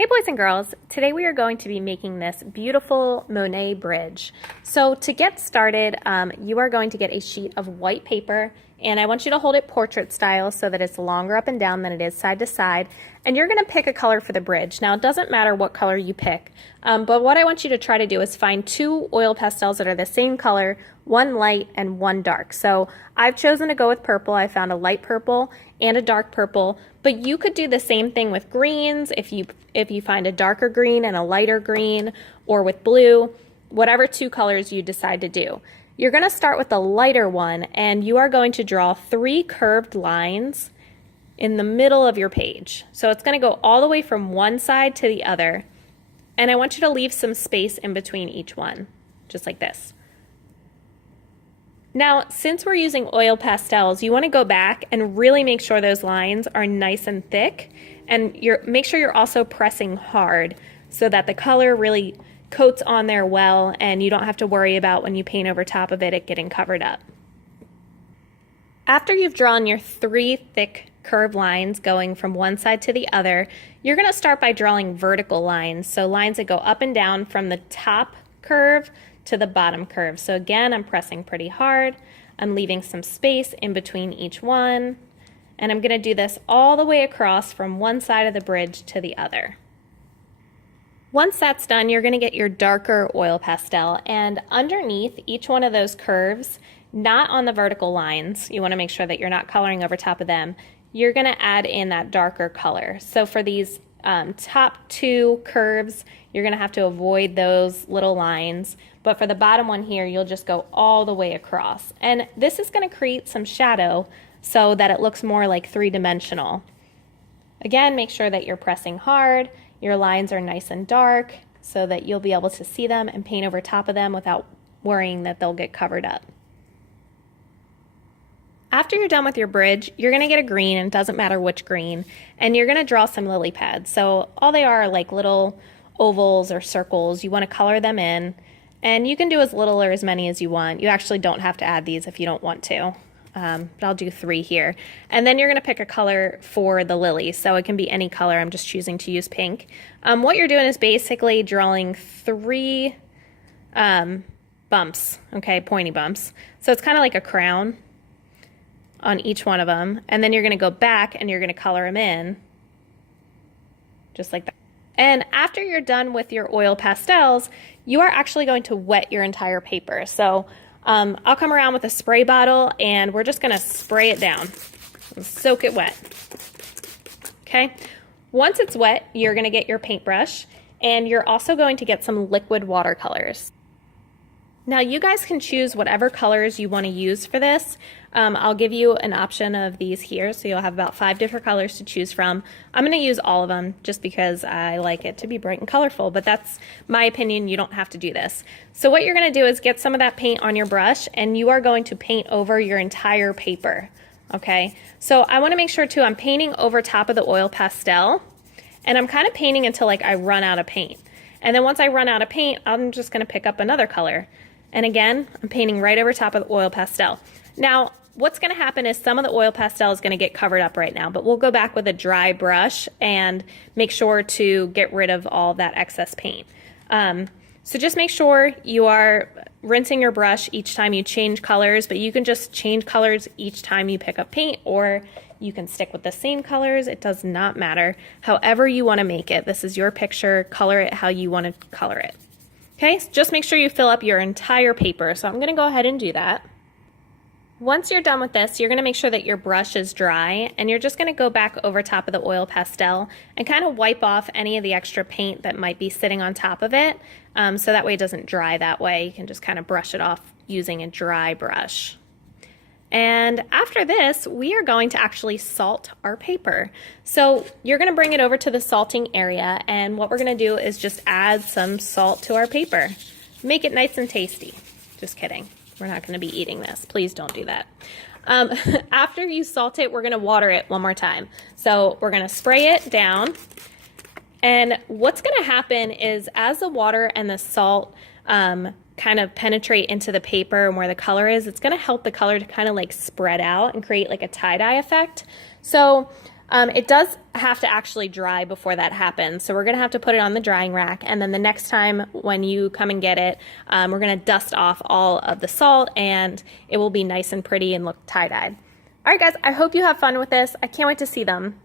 Hey boys and girls, today we are going to be making this beautiful Monet bridge. So to get started, you are going to get a sheet of white paper, and I want you to hold it portrait style so that it's longer up and down than it is side to side, and you're going to pick a color for the bridge. Now it doesn't matter what color you pick, but what I want you to try to do is find two oil pastels that are the same color, one light and one dark. So I've chosen to go with purple. I found a light purple and a dark purple, but you could do the same thing with greens if you find a darker green and a lighter green, or with blue, whatever two colors you decide to do. You're going to start with the lighter one, and you are going to draw 3 curved lines in the middle of your page. So it's going to go all the way from one side to the other, and I want you to leave some space in between each one, just like this. Now, since we're using oil pastels, you want to go back and really make sure those lines are nice and thick, and make sure you're also pressing hard so that the color really coats on there well, and you don't have to worry about when you paint over top of it getting covered up. After you've drawn your 3 thick curved lines going from one side to the other, you're going to start by drawing vertical lines, so lines that go up and down from the top curve to the bottom curve. So again, I'm pressing pretty hard. I'm leaving some space in between each one, and I'm going to do this all the way across from one side of the bridge to the other. Once that's done, you're going to get your darker oil pastel, and underneath each one of those curves, not on the vertical lines, you want to make sure that you're not coloring over top of them, you're going to add in that darker color. So for these top 2 curves, you're going to have to avoid those little lines, but for the bottom one here, you'll just go all the way across. And this is going to create some shadow so that it looks more like 3-dimensional. Again, make sure that you're pressing hard, your lines are nice and dark so that you'll be able to see them and paint over top of them without worrying that they'll get covered up. After you're done with your bridge, you're going to get a green, and it doesn't matter which green, and you're going to draw some lily pads. So all they are like little ovals or circles. You want to color them in, and you can do as little or as many as you want. You actually don't have to add these if you don't want to, but I'll do 3 here. And then you're going to pick a color for the lily, so it can be any color. I'm just choosing to use pink. What you're doing is basically drawing 3 bumps, okay, pointy bumps. So it's kind of like a crown on each one of them, and then you're going to go back and you're going to color them in just like that. And after you're done with your oil pastels, you are actually going to wet your entire paper. So I'll come around with a spray bottle, and we're just going to spray it down and soak it wet. Okay, once it's wet, you're going to get your paintbrush, and you're also going to get some liquid watercolors. Now you guys can choose whatever colors you want to use for this. I'll give you an option of these here, so you'll have about 5 different colors to choose from. I'm going to use all of them just because I like it to be bright and colorful, but that's my opinion. You don't have to do this. So what you're going to do is get some of that paint on your brush, and you are going to paint over your entire paper. Okay, so I want to make sure too I'm painting over top of the oil pastel, and I'm kind of painting until like I run out of paint. And then once I run out of paint, I'm just going to pick up another color. And again, I'm painting right over top of the oil pastel. Now, what's going to happen is some of the oil pastel is going to get covered up right now, but we'll go back with a dry brush and make sure to get rid of all that excess paint. So just make sure you are rinsing your brush each time you change colors, but you can just change colors each time you pick up paint, or you can stick with the same colors. It does not matter. However you want to make it. This is your picture. Color it how you want to color it. Okay, so just make sure you fill up your entire paper. So I'm going to go ahead and do that. Once you're done with this, you're going to make sure that your brush is dry, and you're just going to go back over top of the oil pastel and kind of wipe off any of the extra paint that might be sitting on top of it, so that way it doesn't dry that way. You can just kind of brush it off using a dry brush. And after this, we are going to actually salt our paper. So you're going to bring it over to the salting area, and what we're going to do is just add some salt to our paper. Make it nice and tasty. Just kidding. We're not going to be eating this. Please don't do that. After you salt it, we're going to water it one more time. So we're going to spray it down, and what's going to happen is as the water and the salt kind of penetrate into the paper and where the color is, it's going to help the color to kind of like spread out and create like a tie-dye effect. So It does have to actually dry before that happens. So we're gonna have to put it on the drying rack, and then the next time when you come and get it, we're gonna dust off all of the salt and it will be nice and pretty and look tie-dyed. All right guys, I hope you have fun with this. I can't wait to see them.